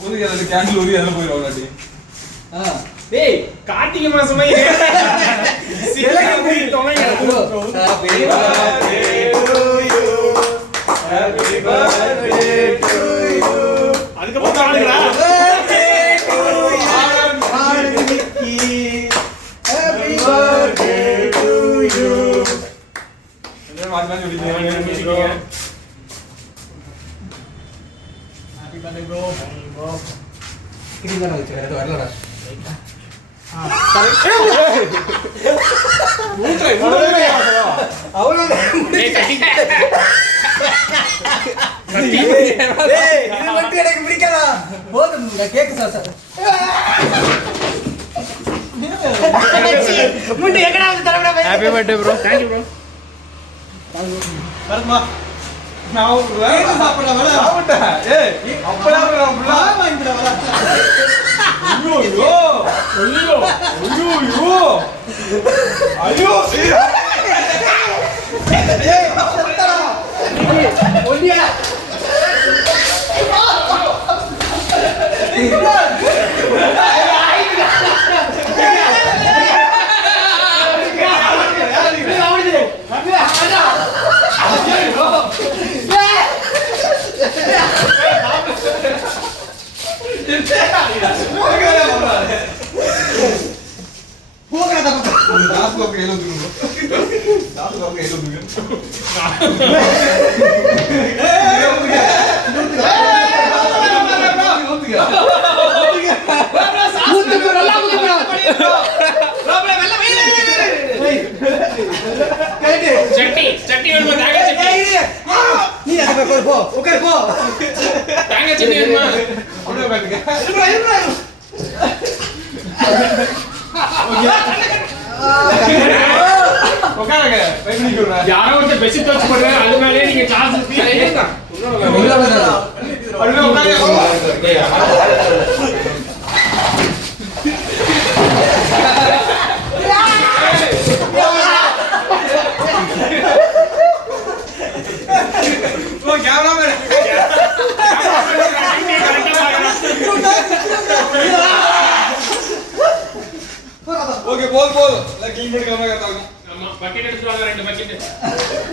ஊருக்கு அதுல கேண்டில் ஊரி அதுல போயிடுவாங்க. டேய் கார்த்திகை மாசமே Happy birthday to you. Happy birthday to you. அதுக்கு போய் ஆடுங்கடா. Happy birthday to you. என்ன மாதிரி சொல்லிட்டீங்க. Happy birthday bro. கிரிதான வச்சு வேற வரலடா. எனக்கு பிடிக்காதா போதும் கேக்கு சார் முண்டி எங்கடா வந்து தரடா பை happy birthday bro thank you bro வரமா நான் கேக்கு சாப்பிடற வர சாப்பிட்டா ஏய் அப்பளா நான் புள்ள வாங்கிடா வர ஐயோ ஐயோ ஐயோ ஐயோ ஏய் சத்தடா ஒல்லியா சட்னி வேணுமா தாங்க சட்னி நீ அங்க போ உட்கார் போ தாங்க சட்னி வேணுமா அப்படியே பாத்துக்க உட்காருங்க வெயிட் பண்ணிக்கோங்க யாரோ ஒருத்தர் பெசி டச் பண்றாங்க அது மேலயே நீங்க சார்ஜ் ஊத்திட்டீங்க அப்படியே உட்காருங்க ஓ கேமராமேன் ஓகே போதும் இல்ல க்ளீன் பண்ணி கேமரா கரெக்ட்டா ஆமா பக்கெட் எடுத்து வாங்க ரெண்டு பக்கெட்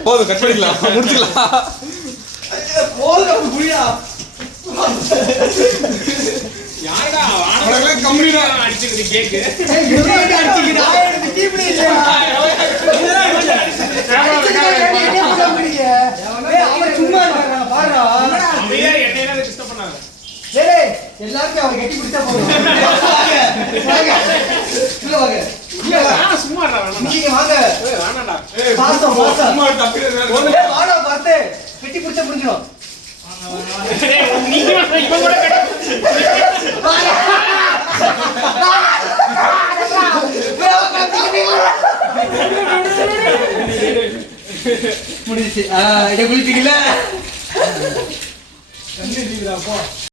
போதும் கட் பண்ணிக்கலாம் முடிச்சிடலாம் போதும் அப்ப புரியா யாரடா அவனுக்கு கம்மிடா அடிச்சிட்டு கேக் ஏய் இதுக்கு அடிச்சிடா எனக்கு டீப்ல இல்லையா என்ன பண்ண முடிய ஏய் அவன் சும்மா இருக்காங்க பாருடா அவன் ஏன் என்னைய டிஸ்டர்ப் பண்ணாங்க டேய் எல்லாரும் அவன் கட்டி பிடிச்சா போதும் வாங்க உள்ள வாங்க நான் சும்மா இருடா வேணாம்டா நீங்க வாங்க ஏய் வேணாம்டா ஏய் பாசம் சும்மா தப்பிடுற ஒண்ணே வாடா பார்த்து கட்டி பிடிச்சா புடிஞ்சிரும் டேய் நீங்க இவன் கூட முடிஞ்சிச்சு இதை குளிப்பீங்களா கண்ணு